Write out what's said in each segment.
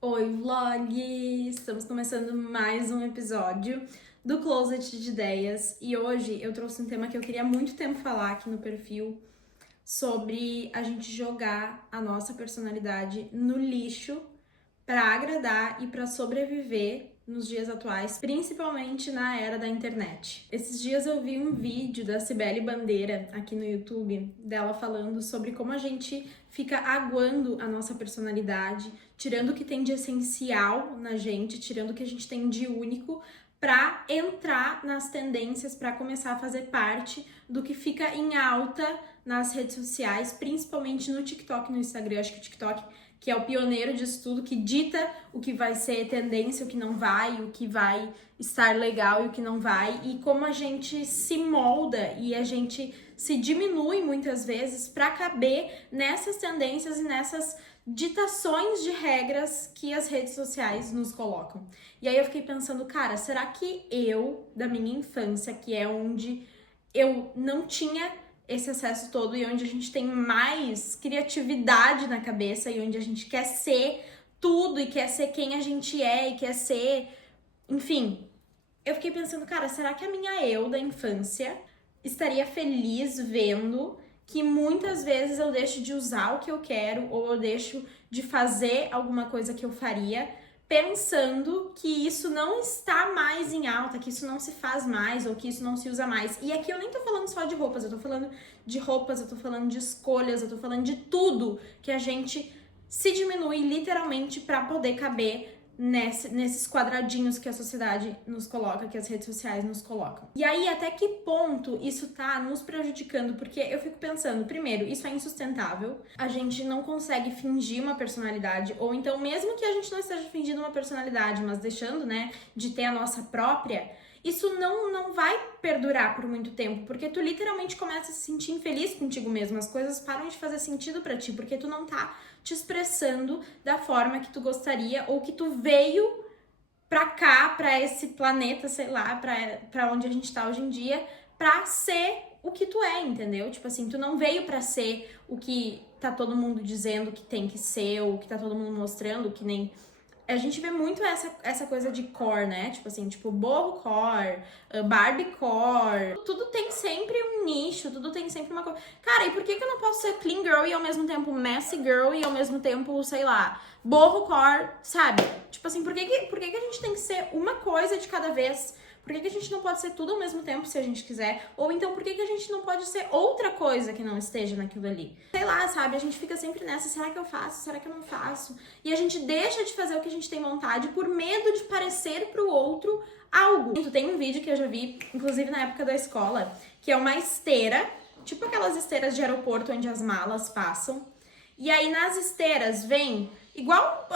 Oi, vlog! Estamos começando mais um episódio do Closet de Ideias e hoje eu trouxe um tema que eu queria há muito tempo falar aqui no perfil sobre a gente jogar a nossa personalidade no lixo para agradar e para sobreviver nos dias atuais, principalmente na era da internet. Esses dias eu vi um vídeo da Cibele Bandeira aqui no YouTube, dela falando sobre como a gente fica aguando a nossa personalidade, tirando o que tem de essencial na gente, tirando o que a gente tem de único, para entrar nas tendências, para começar a fazer parte do que fica em alta nas redes sociais, principalmente no TikTok e no Instagram. Acho que o TikTok, que é o pioneiro disso tudo, que dita o que vai ser tendência, o que não vai, o que vai estar legal e o que não vai, e como a gente se molda e a gente se diminui muitas vezes para caber nessas tendências e nessas ditações de regras que as redes sociais nos colocam. E aí eu fiquei pensando, cara, será que eu, da minha infância, que é onde eu não tinha esse acesso todo e onde a gente tem mais criatividade na cabeça e onde a gente quer ser tudo e quer ser quem a gente é e quer ser, enfim. Eu fiquei pensando, cara, será que a minha eu da infância estaria feliz vendo que muitas vezes eu deixo de usar o que eu quero ou eu deixo de fazer alguma coisa que eu faria pensando que isso não está mais em alta, que isso não se faz mais ou que isso não se usa mais. E aqui eu nem tô falando só de roupas, eu tô falando de roupas, eu tô falando de escolhas, eu tô falando de tudo que a gente se diminui literalmente para poder caber nesses quadradinhos que a sociedade nos coloca, que as redes sociais nos colocam. E aí, até que ponto isso tá nos prejudicando? Porque eu fico pensando, primeiro, isso é insustentável, a gente não consegue fingir uma personalidade, ou então, mesmo que a gente não esteja fingindo uma personalidade, mas deixando, né, de ter a nossa própria, isso não vai perdurar por muito tempo, porque tu literalmente começa a se sentir infeliz contigo mesmo, as coisas param de fazer sentido pra ti, porque tu não tá te expressando da forma que tu gostaria ou que tu veio pra cá, pra esse planeta, sei lá, pra onde a gente tá hoje em dia, pra ser o que tu é, entendeu? Tipo assim, tu não veio pra ser o que tá todo mundo dizendo que tem que ser, ou que tá todo mundo mostrando, que nem a gente vê muito essa coisa de core, né? Tipo assim, tipo borro core, Barbie core. Tudo tem sempre um nicho, tudo tem sempre uma coisa. Cara, e por que eu não posso ser clean girl e ao mesmo tempo messy girl e ao mesmo tempo, sei lá, borro core, sabe? Tipo assim, por que a gente tem que ser uma coisa de cada vez? Por que a gente não pode ser tudo ao mesmo tempo se a gente quiser? Ou então, por que a gente não pode ser outra coisa que não esteja naquilo ali? Sei lá, sabe? A gente fica sempre nessa, será que eu faço? Será que eu não faço? E a gente deixa de fazer o que a gente tem vontade por medo de parecer pro outro algo. Tem um vídeo que eu já vi, inclusive na época da escola, que é uma esteira, tipo aquelas esteiras de aeroporto onde as malas passam. E aí nas esteiras vem igual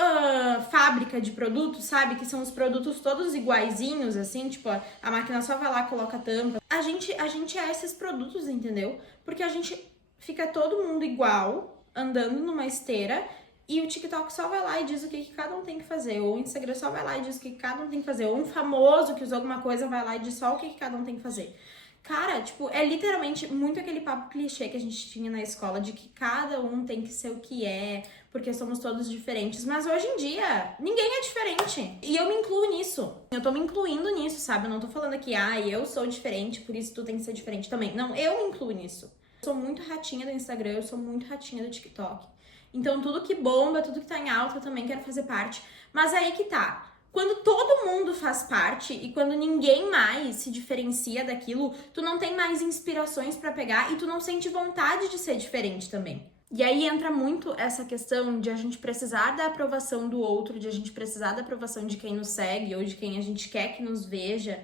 fábrica de produtos, sabe? Que são os produtos todos iguaizinhos, assim, tipo, a máquina só vai lá, coloca a tampa. A gente é esses produtos, entendeu? Porque a gente fica todo mundo igual, andando numa esteira, e o TikTok só vai lá e diz o que cada um tem que fazer. Ou o Instagram só vai lá e diz o que cada um tem que fazer. Ou um famoso que usou alguma coisa vai lá e diz só o que cada um tem que fazer. Cara, tipo, é literalmente muito aquele papo clichê que a gente tinha na escola de que cada um tem que ser o que é, porque somos todos diferentes. Mas hoje em dia, ninguém é diferente. E eu me incluo nisso. Eu tô me incluindo nisso, sabe? Eu não tô falando aqui, eu sou diferente, por isso tu tem que ser diferente também. Não, eu me incluo nisso. Eu sou muito ratinha do Instagram, eu sou muito ratinha do TikTok. Então tudo que bomba, tudo que tá em alta, eu também quero fazer parte. Mas aí que tá. Quando todo mundo faz parte e quando ninguém mais se diferencia daquilo, tu não tem mais inspirações pra pegar e tu não sente vontade de ser diferente também. E aí entra muito essa questão de a gente precisar da aprovação do outro, de a gente precisar da aprovação de quem nos segue ou de quem a gente quer que nos veja.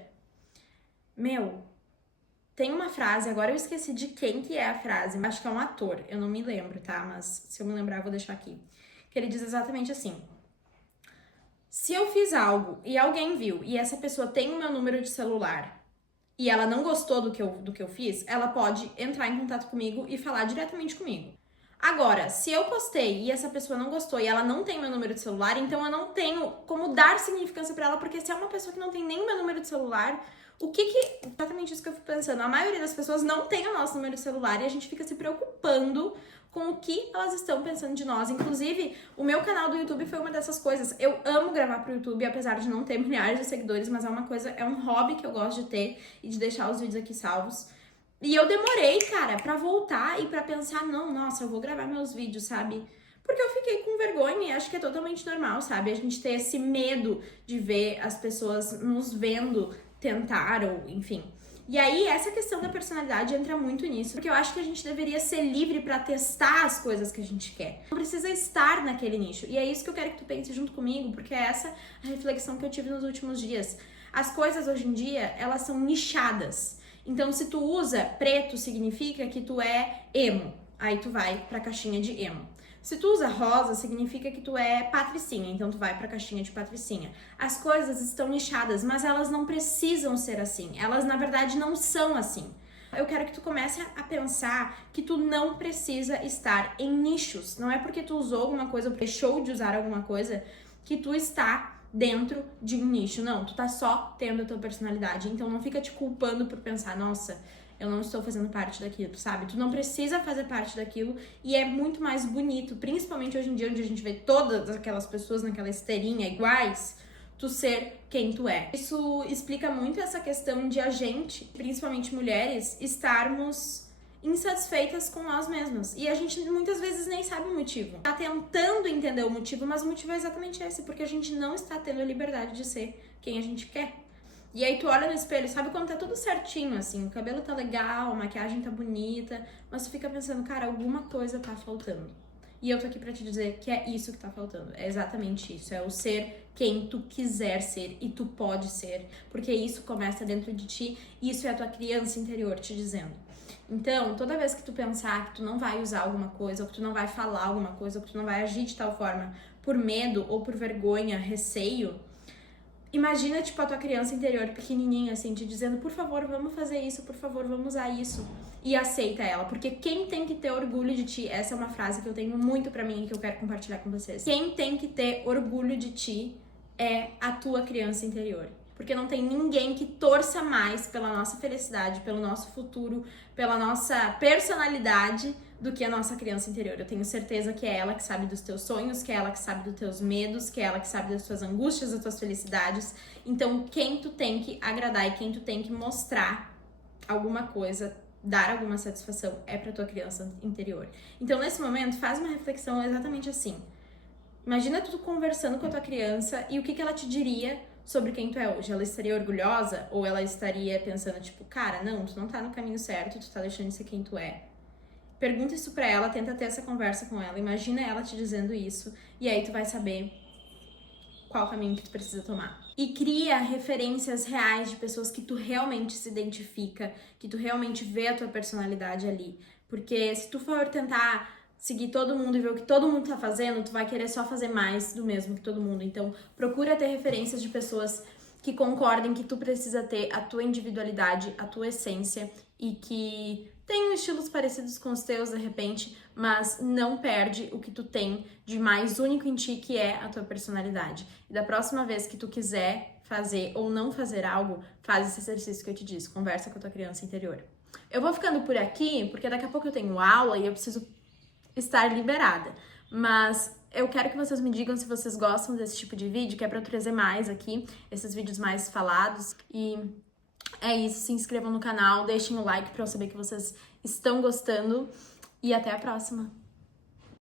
Meu, tem uma frase, agora eu esqueci de quem que é a frase, acho que é um ator, eu não me lembro, tá? Mas se eu me lembrar eu vou deixar aqui. Que ele diz exatamente assim: se eu fiz algo e alguém viu e essa pessoa tem o meu número de celular e ela não gostou do que eu fiz, ela pode entrar em contato comigo e falar diretamente comigo. Agora, se eu postei e essa pessoa não gostou e ela não tem meu número de celular, então eu não tenho como dar significância pra ela, porque se é uma pessoa que não tem nem o meu número de celular, Exatamente isso que eu fico pensando. A maioria das pessoas não tem o nosso número de celular e a gente fica se preocupando com o que elas estão pensando de nós. Inclusive, o meu canal do YouTube foi uma dessas coisas. Eu amo gravar pro YouTube, apesar de não ter milhares de seguidores, mas é um hobby que eu gosto de ter e de deixar os vídeos aqui salvos. E eu demorei, cara, pra voltar e pra pensar, não, nossa, eu vou gravar meus vídeos, sabe? Porque eu fiquei com vergonha e acho que é totalmente normal, sabe? A gente ter esse medo de ver as pessoas nos vendo tentar ou enfim. E aí, essa questão da personalidade entra muito nisso, porque eu acho que a gente deveria ser livre pra testar as coisas que a gente quer. Não precisa estar naquele nicho. E é isso que eu quero que tu pense junto comigo, porque é essa a reflexão que eu tive nos últimos dias. As coisas hoje em dia, elas são nichadas. Então, se tu usa preto, significa que tu é emo. Aí tu vai pra caixinha de emo. Se tu usa rosa, significa que tu é patricinha, então tu vai pra caixinha de patricinha. As coisas estão nichadas, mas elas não precisam ser assim. Elas, na verdade, não são assim. Eu quero que tu comece a pensar que tu não precisa estar em nichos. Não é porque tu usou alguma coisa ou deixou de usar alguma coisa que tu está dentro de um nicho. Não, tu tá só tendo a tua personalidade. Então não fica te culpando por pensar, nossa, eu não estou fazendo parte daquilo, sabe? Tu não precisa fazer parte daquilo e é muito mais bonito, principalmente hoje em dia, onde a gente vê todas aquelas pessoas naquela esteirinha iguais, tu ser quem tu é. Isso explica muito essa questão de a gente, principalmente mulheres, estarmos insatisfeitas com nós mesmas. E a gente muitas vezes nem sabe o motivo. Tá tentando entender o motivo, mas o motivo é exatamente esse, porque a gente não está tendo a liberdade de ser quem a gente quer. E aí tu olha no espelho, sabe quando tá tudo certinho, assim, o cabelo tá legal, a maquiagem tá bonita, mas tu fica pensando, cara, alguma coisa tá faltando. E eu tô aqui pra te dizer que é isso que tá faltando, é exatamente isso, é o ser quem tu quiser ser e tu pode ser, porque isso começa dentro de ti, isso é a tua criança interior te dizendo. Então, toda vez que tu pensar que tu não vai usar alguma coisa, ou que tu não vai falar alguma coisa, ou que tu não vai agir de tal forma por medo ou por vergonha, receio, imagina, tipo, a tua criança interior pequenininha, assim, te dizendo, por favor, vamos fazer isso, por favor, vamos usar isso. E aceita ela, porque quem tem que ter orgulho de ti, essa é uma frase que eu tenho muito pra mim e que eu quero compartilhar com vocês. Quem tem que ter orgulho de ti é a tua criança interior. Porque não tem ninguém que torça mais pela nossa felicidade, pelo nosso futuro, pela nossa personalidade do que a nossa criança interior. Eu tenho certeza que é ela que sabe dos teus sonhos, que é ela que sabe dos teus medos, que é ela que sabe das tuas angústias, das tuas felicidades. Então, quem tu tem que agradar e quem tu tem que mostrar alguma coisa, dar alguma satisfação, é pra tua criança interior. Então, nesse momento, faz uma reflexão exatamente assim. Imagina tu conversando com a tua criança e o que ela te diria sobre quem tu é hoje. Ela estaria orgulhosa ou ela estaria pensando, tipo, cara, não, tu não tá no caminho certo, tu tá deixando de ser quem tu é. Pergunta isso pra ela, tenta ter essa conversa com ela, imagina ela te dizendo isso e aí tu vai saber qual caminho que tu precisa tomar. E cria referências reais de pessoas que tu realmente se identifica, que tu realmente vê a tua personalidade ali. Porque se tu for tentar seguir todo mundo e ver o que todo mundo tá fazendo, tu vai querer só fazer mais do mesmo que todo mundo. Então, procura ter referências de pessoas que concordem que tu precisa ter a tua individualidade, a tua essência e que tenham estilos parecidos com os teus, de repente, mas não perde o que tu tem de mais único em ti, que é a tua personalidade. E da próxima vez que tu quiser fazer ou não fazer algo, faz esse exercício que eu te disse, conversa com a tua criança interior. Eu vou ficando por aqui, porque daqui a pouco eu tenho aula e eu preciso estar liberada, mas eu quero que vocês me digam se vocês gostam desse tipo de vídeo, que é pra eu trazer mais aqui, esses vídeos mais falados, e é isso, se inscrevam no canal, deixem o like pra eu saber que vocês estão gostando, e até a próxima!